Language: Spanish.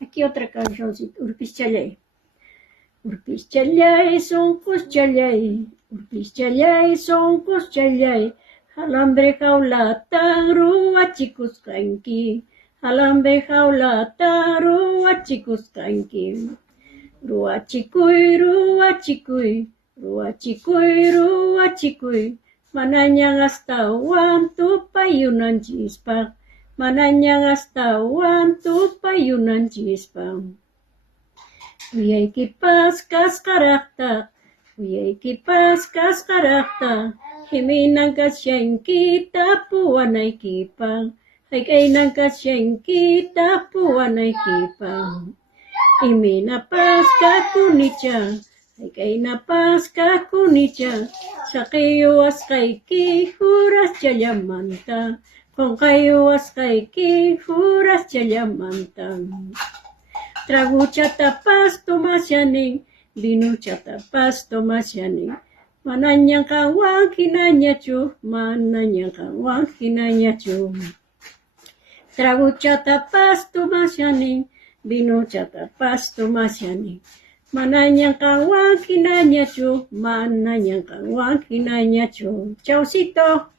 Aquí otra cancioncita, Urpischallay. Urpischallay, sonkuschallay, Urpischallay, sonkuschallay, Halambre jaulata, ruachikuskanki, Halambre jaulata, ruachikuskanki. Ruachikuy, ruachikuy, ruachikuy, ruachikuy, mananyang astawan tupayunan chispa, mananyang astawan tupayunan chispa. Uyay kipas kaskarakta, uyay kipas kaskarakta, himinang kasyenki tapuanay kipang, ay kay nang kasyenki tapuanay kipang. Iminapas ka kunicha, ay kay napas ka kunicha, sa kayuas kay ki huras chalyamanta, kung kayuas kay ki huras chalyamanta. Tragucha tapas tumasyaning, binucha tapas tumasyaning, mananyang kawang kinanyachu, mananyang kawang kinanyachu. Tragucha tapas tumasyaning, binucha tapas tumasyaning, mananyang kawang kinanyachu, mananyang kawang kinanyachu. Chaucito.